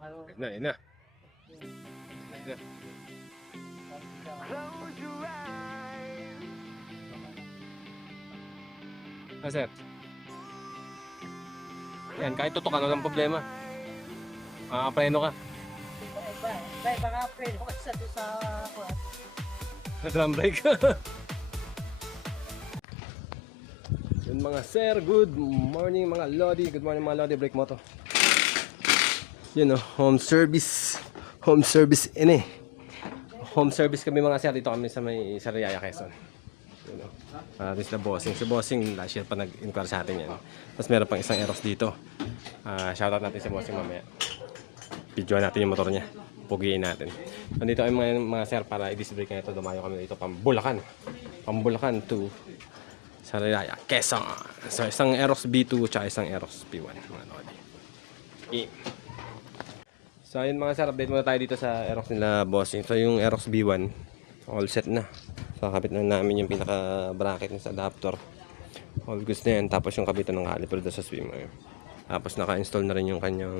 Na, na. Na. Ah, sir. Yan, kahit tutok ka, walang problema. Preno ka. Baka preno ka sa Sa drum brake. Yun mga sir, good morning mga lodi. Good morning mga lodi, brake moto. Yun o, home service. Home service ini. Home service kami mga sir. Dito kami sa may Sariaya, Quezon. Yun o. This na bossing. Si bossing last year pa nag-inquire sa atin yan. Tapos meron pang isang Aerox dito. Shoutout natin sa bossing mamaya. Videoan natin yung motor niya. Pugiin natin. Nandito kami mga sir para i-disc brake na ito. Dumayo kami dito Pambulacan. Pambulacan to Sariaya, Quezon. So isang Aerox B2 at isang Aerox B1. Mga lodi. Okay. So ayun mga sir, update muna tayo dito sa Aerox nila bossing. So yung Aerox B1 all set na. So kakabit na namin yung pinaka bracket sa adapter. All goods na yan. Tapos yung kabitan ng caliper doon sa swimmer. Tapos naka-install na rin yung kanyang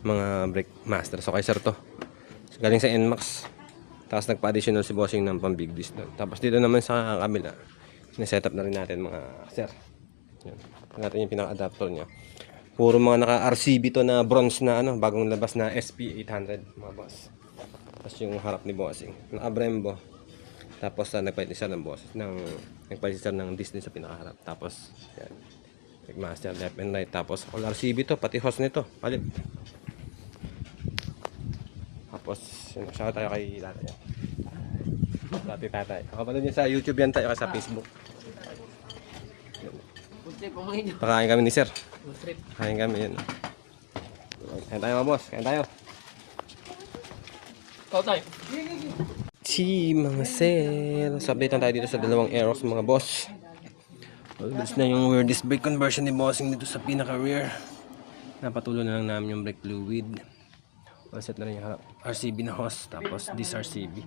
mga brake master. So kay sir to. So, galing sa NMAX. Tapos nagpa-additional si bossing ng pang big disc doon. Tapos dito naman sa kabila, na-setup na rin natin mga sir. Yan. Natin yung pinaka-adapter niya. Puro mga naka-RCB to na bronze na ano, bagong labas na SP800 mga boss. Tapos yung harap ni bossing, naka-Brembo. Tapos nagpalit siya ng boss, nagpalit siya ng disc din sa pinaka-harap. Tapos yan. Master left and right. Tapos all RCB to, pati hose nito, palit. Tapos yun, shout tayo kay tatay. Dati tatay. Kapanood niya sa YouTube yan tayo, sa Facebook. Pakain kami ni sir. Kain kami yun. Kain tayo mga boss. Kain tayo. Mga sir. So update tayo dito sa dalawang Aerox mga boss. Always na yung rear disc brake conversion ni bossing dito sa pinaka rear. Napatulo na lang namin yung brake fluid. All set na rin yung RCB na hose. Tapos this RCB.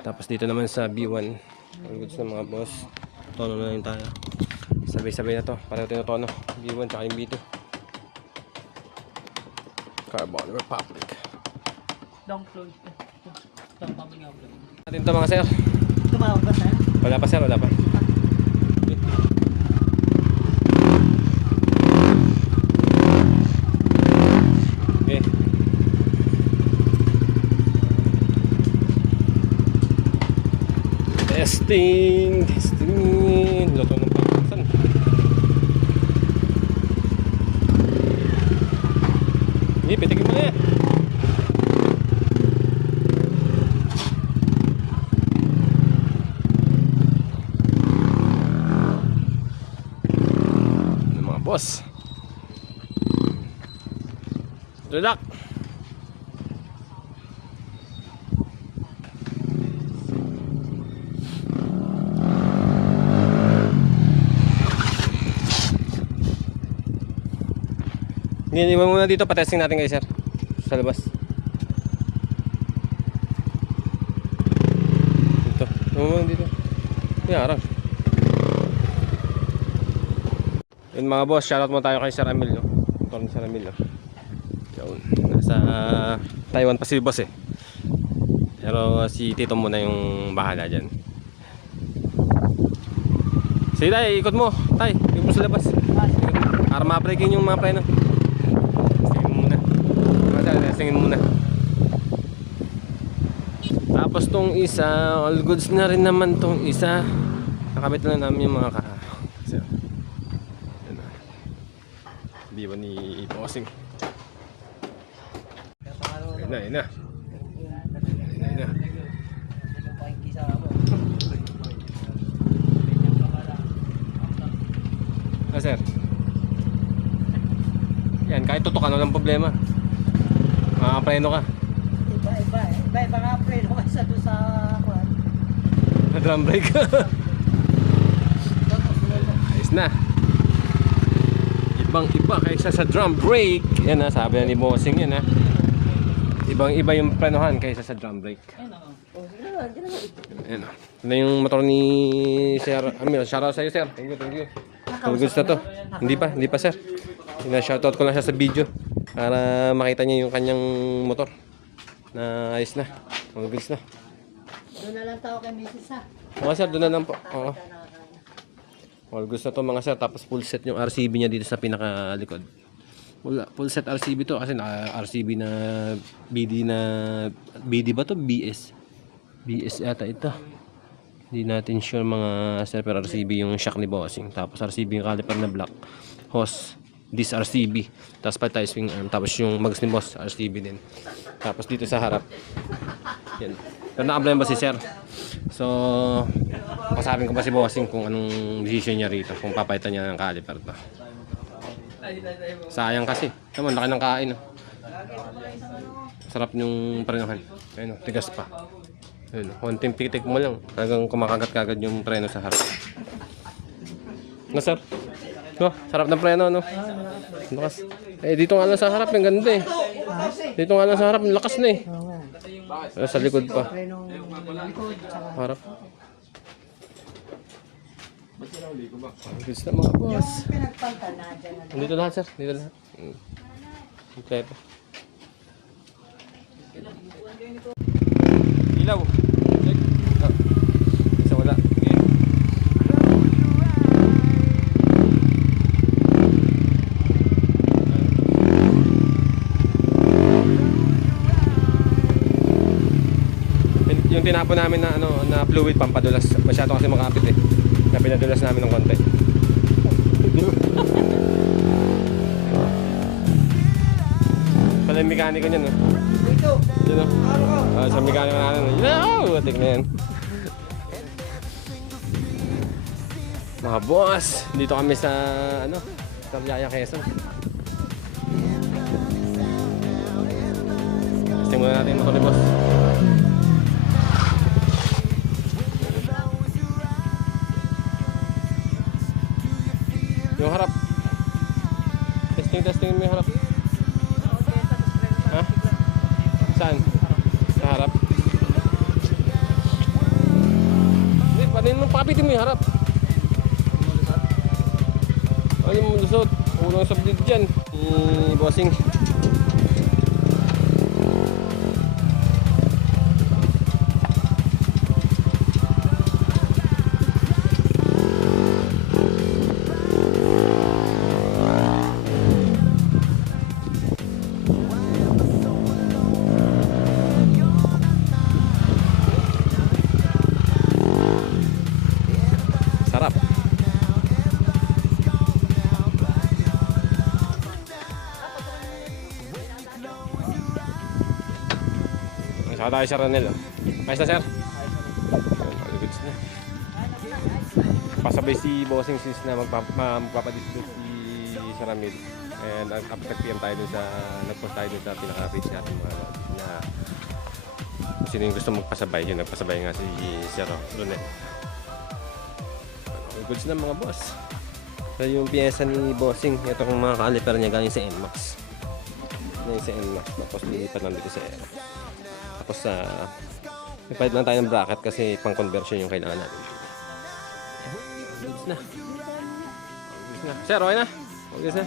Tapos dito naman sa B1. All goods na mga boss. Tono na lang tayo. Sabay-sabay na to. Pareho tayo tono. B1 tsaka yung B2. Carbon Republic. Natin to mga sir. Tumawag ba sir? Wala pa sir, wala pa. Okay. Testing. Luto ng pagkasan. Hindi, pitigin mo na yan. Mga boss. Relax. Niniwan muna dito, patesting natin kayo sir sa labas. Dito, niniwan dito. Yan, yun mga boss, shoutout mo tayo kay Sir Emil, no? Motor ni Sir Emil, no? Yun, nasa Taiwan pa si boss eh. Pero si Tito muna yung bahala dyan. Sige tay, ikot mo. Tay, ikot mo sa labas. Para ma-breaking yung mga preno. Testingin mo muna. Testingin mo muna. Tapos tong isa, all goods na rin naman tong isa. Nakabit na namin yung mga so, B1 ni bossing. Ayun na. Ah, sir. Yan, kahit tutok ka, walang problema. Preno ka. Baka preno ka sa Na drum brake. Ayos na. Ibang-iba kaysa sa drum brake. Yan ha, sabi na ni bossing yan ha. Ibang-iba yung prenohan kaysa sa drum brake. Ayan o. Ito na yung motor ni Sir Amil. Shoutout sa'yo sir. Thank you. All goods na to. Hindi pa sir. Shoutout ko lang siya sa video. Para makita niya yung kanyang motor na ayos na. All goods na. Doon na lang tao kay Mrs. ha. Mga sir, doon na lang po. Oo. All goods na to mga sir. Tapos full set yung RCB niya dito sa pinakalikod. Full set RCB to kasi RCB na BD ba to? BS ata ito. Hindi natin sure mga sir, pero RCB yung shock ni Bossing. Tapos RCB yung caliper na black. Hose, this RCB. Tapos pa tayo swing arm. Tapos yung mags ni Boss, RCB din. Tapos dito sa harap. Yan. Pero naka-blend ba si sir? So, pasabing ko pa si Bossing kung anong decision niya rito. Kung papalitan niya ng caliper to. Sayang kasi. Naman, laki ng kain. Oh. Sarap yung prenohan. Ayun, tigas pa. Ayun, konting pitik mo lang. Talagang kumakagat-kagat yung preno sa harap. No, sir? No, sarap ng preno, no? Lakas. Eh, dito nga lang sa harap, yung ganda eh. Dito nga lang sa harap, yung lakas na eh. Sa likod pa. Prenong likod. Tsaka Harap. Gusto na mga boss. yung pinagpalta na dyan na lang. Dito lahat, sir. Dito lahat. Kompleto. Ilaw. Check. Oh. Isa wala. Okay. Yung tinapon namin na na fluid pampadulas. Masyado kasi makapit eh. Na pinadulas namin ng konti. Pala yung mekaniko niyan, no? Dito. Yun, no? Sa mekaniko natin. Yo! Tignan yan. Mga boss, dito kami sa, Talyaya, Quezon. Testing muna natin yung motor ni boss. Yung harap. Testing mo yung harap. Ha? Saan? Sa harap? Hindi, panin mo, papitin mo yung harap. Ano mo lusot? Ulang sabdid dyan. Bossing. Sarap. Saka tayo sa Ranel. Ayos na, sir? Goods na. Pasabay si Bossing sis na magpapadiscuss si Saramil. And after PM tayo dun sa nagpost tayo dun sa pinaka-page natin mga na kung sino yung gusto magpasabay. Yun, nagpasabay nga si Sir Ronel. Goods na mga boss. So yung piyesa ni Bossing, ito kung mga caliper niya galing sa NMAX. Galing sa NMAX. Tapos lilipat lang dito sa Aero. Tapos nagpalit lang tayo ng bracket kasi pang conversion yung kailangan natin. Goods na. Goods na. Sir, okay na? Goods na.